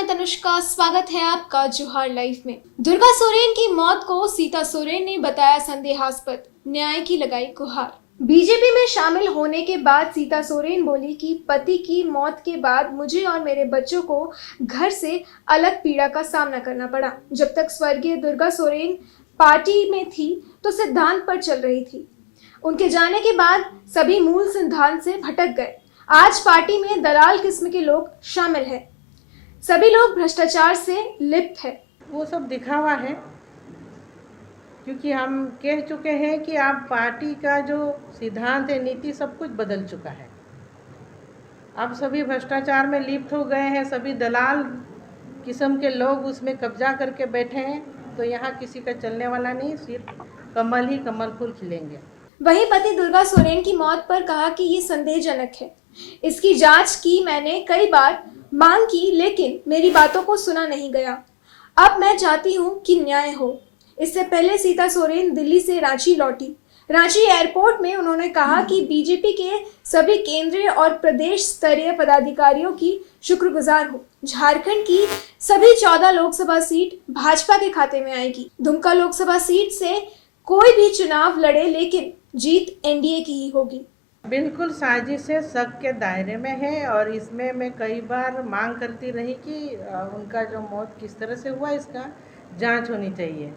मैं तनुष्का, स्वागत है आपका जोहार लाइफ में। दुर्गा सोरेन की मौत को सीता सोरेन ने बताया संदेहास्पद, न्याय की लगाई गुहार। बीजेपी में शामिल होने के बाद सीता सोरेन बोली कि पति की मौत के बाद मुझे और मेरे बच्चों को घर से अलग पीड़ा का सामना करना पड़ा। जब तक स्वर्गीय दुर्गा सोरेन पार्टी में थी तो सिद्धांत पर चल रही थी। उनके जाने के बाद सभी मूल सिद्धांत से भटक गए। आज पार्टी में दलाल किस्म के लोग शामिल हैं। सभी लोग भ्रष्टाचार से लिप्त है। वो सब दिखावा है, क्योंकि हम कह चुके हैं कि आप पार्टी का जो सिद्धांत है, नीति, सब कुछ बदल चुका है। अब सभी भ्रष्टाचार में लिप्त हो गए हैं, सभी दलाल किस्म के लोग उसमें कब्जा करके बैठे हैं। तो यहाँ किसी का चलने वाला नहीं, सिर्फ कमल ही कमल फूल खिलेंगे। वहीं पति दुर्गा सोरेन की मौत पर कहा कि ये संदेहजनक है। इसकी जांच की मैंने कई बार मांग की, लेकिन मेरी बातों को सुना नहीं गया। अब मैं चाहती हूं कि न्याय हो। इससे पहले सीता सोरेन दिल्ली से रांची लौटी। रांची एयरपोर्ट में उन्होंने कहा कि बीजेपी के सभी केंद्रीय और प्रदेश स्तरीय पदाधिकारियों की शुक्रगुजार हूं। झारखंड की सभी 14 लोकसभा सीट भाजपा के खाते में आएगी। दुमका लोकसभा सीट से कोई भी चुनाव लड़े, लेकिन जीत एनडीए की ही होगी। बिल्कुल साजिश है, शक के दायरे में है। और इसमें मैं कई बार मांग करती रही कि उनका जो मौत किस तरह से हुआ, इसका जांच होनी चाहिए,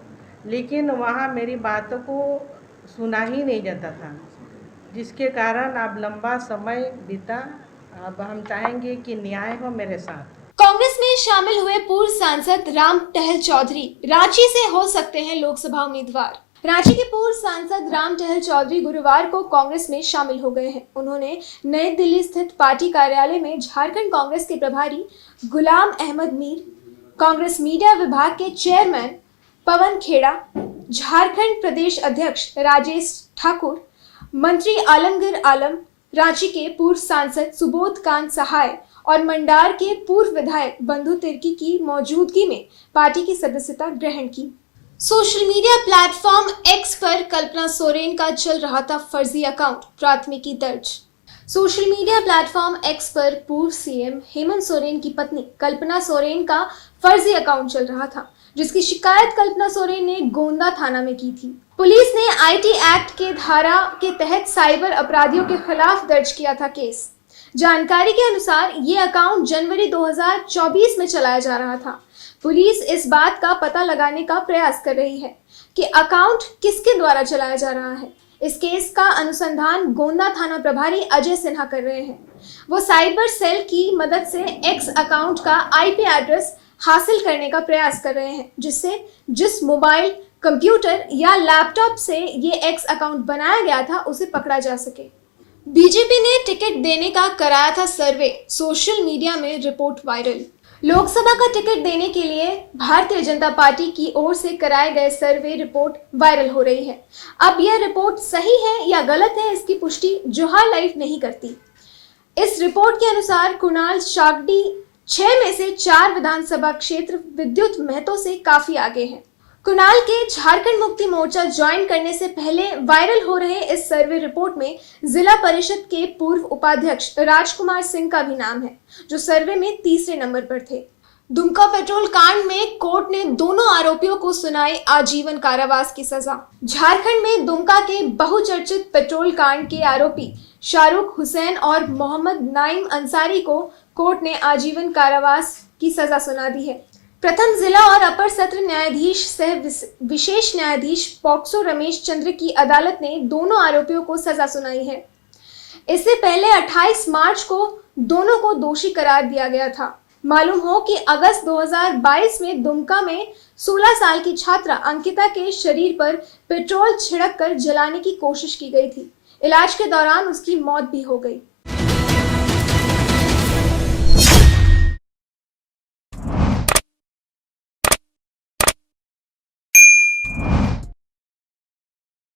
लेकिन वहाँ मेरी बातों को सुना ही नहीं जाता था, जिसके कारण अब लंबा समय बीता। अब हम चाहेंगे कि न्याय हो मेरे साथ। कांग्रेस में शामिल हुए पूर्व सांसद राम टहल चौधरी रांची से हो सकते हैं लोकसभा उम्मीदवार। रांची के पूर्व सांसद राम टहल चौधरी गुरुवार को कांग्रेस में शामिल हो गए हैं। उन्होंने नई दिल्ली स्थित पार्टी कार्यालय में झारखंड कांग्रेस के प्रभारी गुलाम अहमद मीर, कांग्रेस मीडिया विभाग के चेयरमैन पवन खेड़ा, झारखंड प्रदेश अध्यक्ष राजेश ठाकुर, मंत्री आलमगीर आलम, रांची के पूर्व सांसद सुबोध कांत सहाय और मंडार के पूर्व विधायक बंधु तिर्की की मौजूदगी में पार्टी की सदस्यता ग्रहण की। सोशल मीडिया प्लेटफॉर्म एक्स पर कल्पना सोरेन का चल रहा था फर्जी अकाउंट, प्राथमिकी दर्ज। सोशल मीडिया प्लेटफॉर्म एक्स पर पूर्व सीएम हेमंत सोरेन की पत्नी कल्पना सोरेन का फर्जी अकाउंट चल रहा था, जिसकी शिकायत कल्पना सोरेन ने गोंदा थाना में की थी। पुलिस ने आईटी एक्ट के धारा के तहत साइबर अपराधियों के खिलाफ दर्ज किया था केस। जानकारी के अनुसार ये अकाउंट जनवरी 2024 में चलाया जा रहा था। पुलिस इस बात का पता लगाने का प्रयास कर रही है कि अकाउंट किसके द्वारा चलाया जा रहा है। इस केस का अनुसंधान गोंदा थाना प्रभारी अजय सिन्हा कर रहे हैं। वो साइबर सेल की मदद से एक्स अकाउंट का आईपी एड्रेस हासिल करने का प्रयास कर रहे हैं, जिससे जिस मोबाइल, कंप्यूटर या लैपटॉप से ये एक्स अकाउंट बनाया गया था उसे पकड़ा जा सके। बीजेपी ने टिकट देने का कराया था सर्वे, सोशल मीडिया में रिपोर्ट वायरल। लोकसभा का टिकट देने के लिए भारतीय जनता पार्टी की ओर से कराए गए सर्वे रिपोर्ट वायरल हो रही है। अब यह रिपोर्ट सही है या गलत है, इसकी पुष्टि जोहार लाइफ नहीं करती। इस रिपोर्ट के अनुसार कुणाल शागडी 6 में से 4 विधानसभा क्षेत्र विद्युत महत्व से काफी आगे हैं। कुणाल के झारखंड मुक्ति मोर्चा ज्वाइन करने से पहले वायरल हो रहे इस सर्वे रिपोर्ट में जिला परिषद के पूर्व उपाध्यक्ष राजकुमार सिंह का भी नाम है, जो सर्वे में तीसरे नंबर पर थे। दुमका पेट्रोल कांड में कोर्ट ने दोनों आरोपियों को सुनाई आजीवन कारावास की सजा। झारखंड में दुमका के बहुचर्चित पेट्रोल कांड के आरोपी शाहरुख हुसैन और मोहम्मद नाइम अंसारी को कोर्ट ने आजीवन कारावास की सजा सुना दी है। प्रथम जिला और अपर सत्र न्यायाधीश सह विशेष न्यायाधीश पॉक्सो रमेश चंद्र की अदालत ने दोनों आरोपियों को सजा सुनाई है। इससे पहले 28 मार्च को दोनों को दोषी करार दिया गया था। मालूम हो कि अगस्त 2022 में दुमका में 16 साल की छात्रा अंकिता के शरीर पर पेट्रोल छिड़क कर जलाने की कोशिश की गई थी। इलाज के दौरान उसकी मौत भी हो गई।